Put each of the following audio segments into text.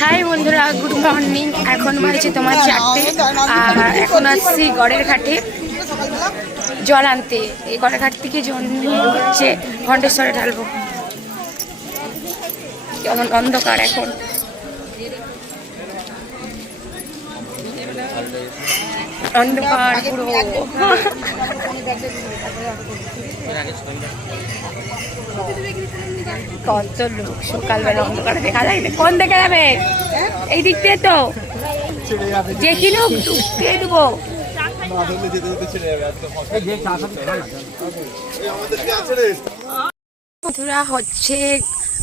High বন্ধুরা, good morning. এখন বাজছে তোমার 4টে আর এখন আসছি গড়ের ঘাটে জল আনতে। এই গড়ের ঘাট থেকে জল নিয়ে হচ্ছে ঘণ্টেশ্বরে ঢালবো। কেমন অন্ধকার এখন, অন্ধকার পুরো। কত লোক সকালবেলা অন্ধকারে দেখা যায় না। কোন দিকে যাবে? এই দিক দিয়ে তো যে কি লোক ঢুকতে দেবো। বন্ধুরা হচ্ছে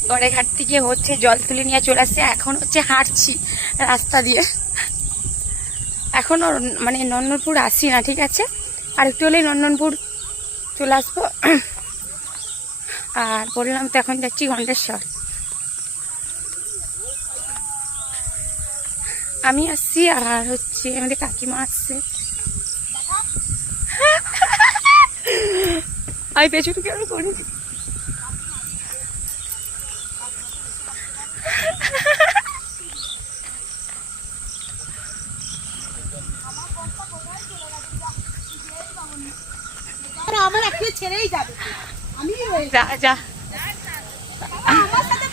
গড়ে ঘাট থেকে হচ্ছে জল তুলে নিয়ে চলে আসছে। এখন হচ্ছে হাঁটছি রাস্তা দিয়ে, এখনো মানে নন্দনপুর আসি না, ঠিক আছে? আর একটু হলেই নন্দনপুর চলে আসবো। আর বললাম তো এখন যাচ্ছি ঘণ্টেশ্বর। আমি আসছি আর হচ্ছে আমাদের কাকিমা আসছে। আমি পেছনে কেন করি।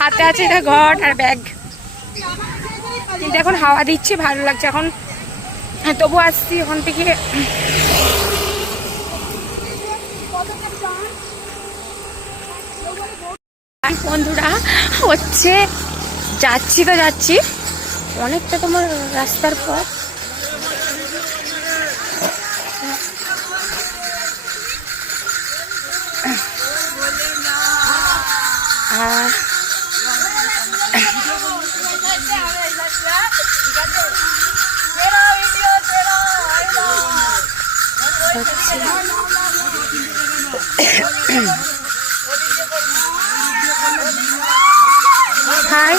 হাতে আছে এটা ঘট আর ব্যাগ, কিন্তু এখন হাওয়া দিচ্ছে, ভালো লাগছে এখন। তবু আসছি ওখান থেকে। বন্ধুরা হচ্ছে যাচ্ছি তো যাচ্ছি অনেকটা তোমার রাস্তার পর। হাই,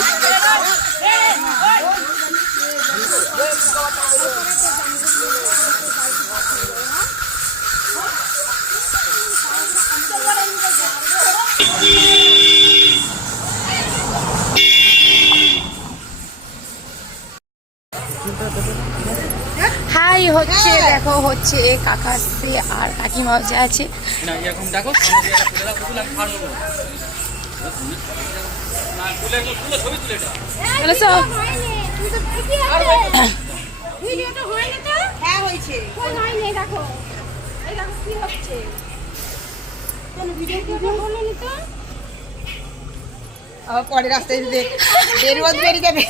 হাই হচ্ছে দেখো হচ্ছে কাকা আসছে আর কাকিমা যে আছে। পরে রাস্তায় বেরিয়ে যাবে।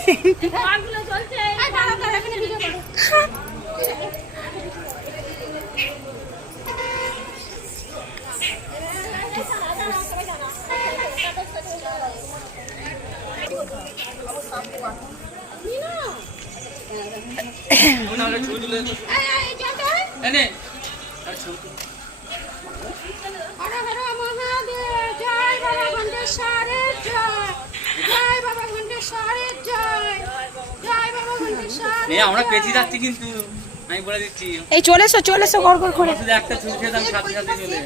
আমরা পেঁচিয়ে যাচ্ছি, কিন্তু আমি বলে দিচ্ছি এই চলে এসো ঘর ঘর করে। একটা ছুটি খেতাম সাথে সাথে চলে